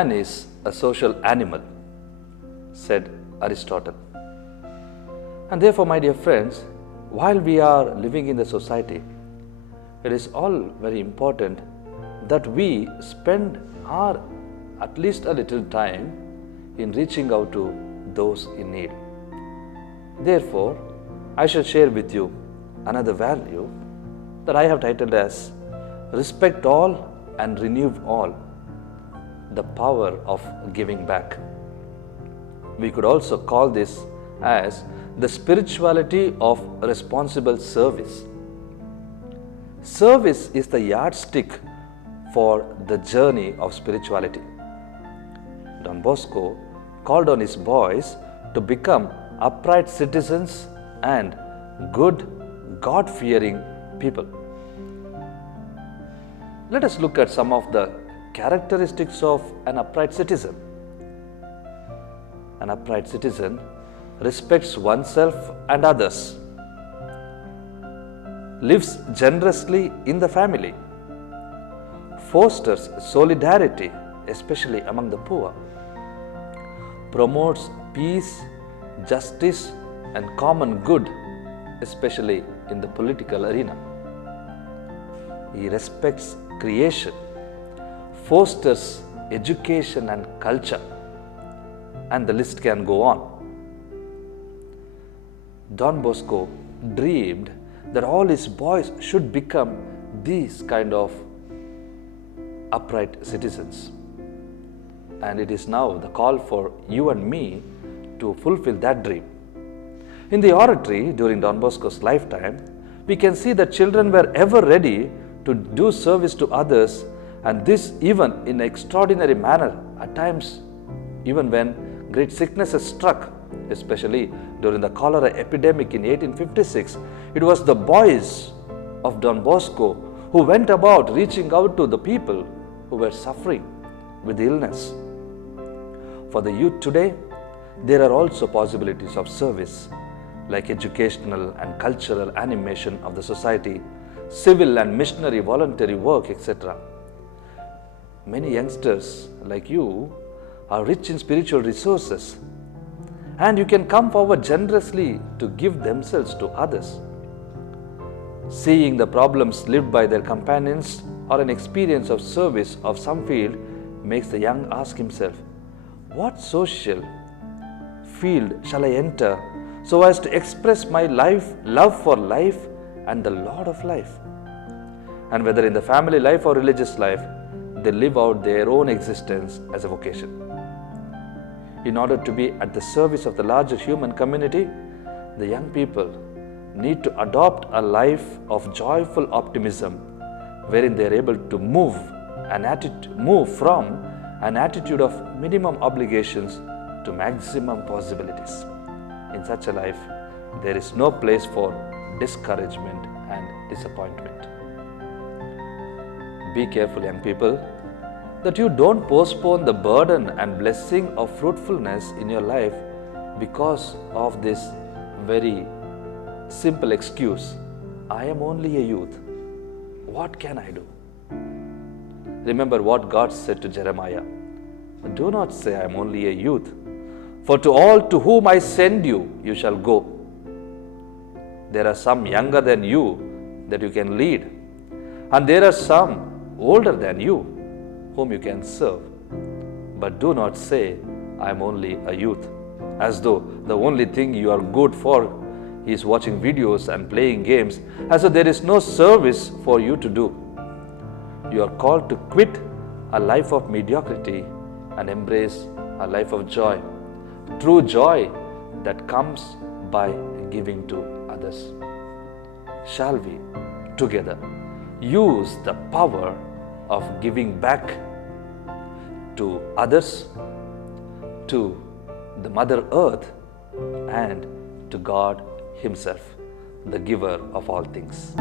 Man is a social animal, said Aristotle. And therefore, my dear friends, while we are living in the society, it is all very important that we spend our at least a little time in reaching out to those in need. Therefore, I shall share with you another value that I have titled as Respect All and Renew All, the power of giving back. We could also call this as the spirituality of responsible service. Service is the yardstick for the journey of spirituality. Don Bosco called on his boys to become upright citizens and good, God-fearing people. Let us look at some of the characteristics of an upright citizen. An upright citizen respects oneself and others, lives generously in the family, fosters solidarity, especially among the poor, promotes peace, justice, and common good, especially in the political arena. He respects creation, fosters education and culture, and the list can go on. Don Bosco dreamed that all his boys should become these kind of upright citizens. And it is now the call for you and me to fulfill that dream. In the oratory during Don Bosco's lifetime, we can see that children were ever ready to do service to others, and this even in an extraordinary manner, at times even when great sicknesses struck, especially during the cholera epidemic in 1856. It was the boys of Don Bosco who went about reaching out to the people who were suffering with illness. For the youth today, there are also possibilities of service like educational and cultural animation of the society, civil and missionary voluntary work, etc. Many youngsters like you are rich in spiritual resources, and you can come forward generously to give themselves to others. Seeing the problems lived by their companions or an experience of service of some field makes the young ask himself, what social field shall I enter so as to express my love for life and the Lord of life? And whether in the family life or religious life, they live out their own existence as a vocation. In order to be at the service of the larger human community, the young people need to adopt a life of joyful optimism, wherein they are able to move from an attitude of minimum obligations to maximum possibilities. In such a life, there is no place for discouragement and disappointment. Be careful, young people, that you don't postpone the burden and blessing of fruitfulness in your life because of this very simple excuse, I am only a youth. What can I do? Remember what God said to Jeremiah. Do not say I am only a youth, for to all to whom I send you, you shall go. There are some younger than you that you can lead, and there are some older than you whom you can serve. But do not say, I am only a youth, as though the only thing you are good for is watching videos and playing games, as though there is no service for you to do. You are called to quit a life of mediocrity and embrace a life of joy, true joy that comes by giving to others. Shall we together use the power of giving back to others, to the Mother Earth, and to God Himself, the giver of all things.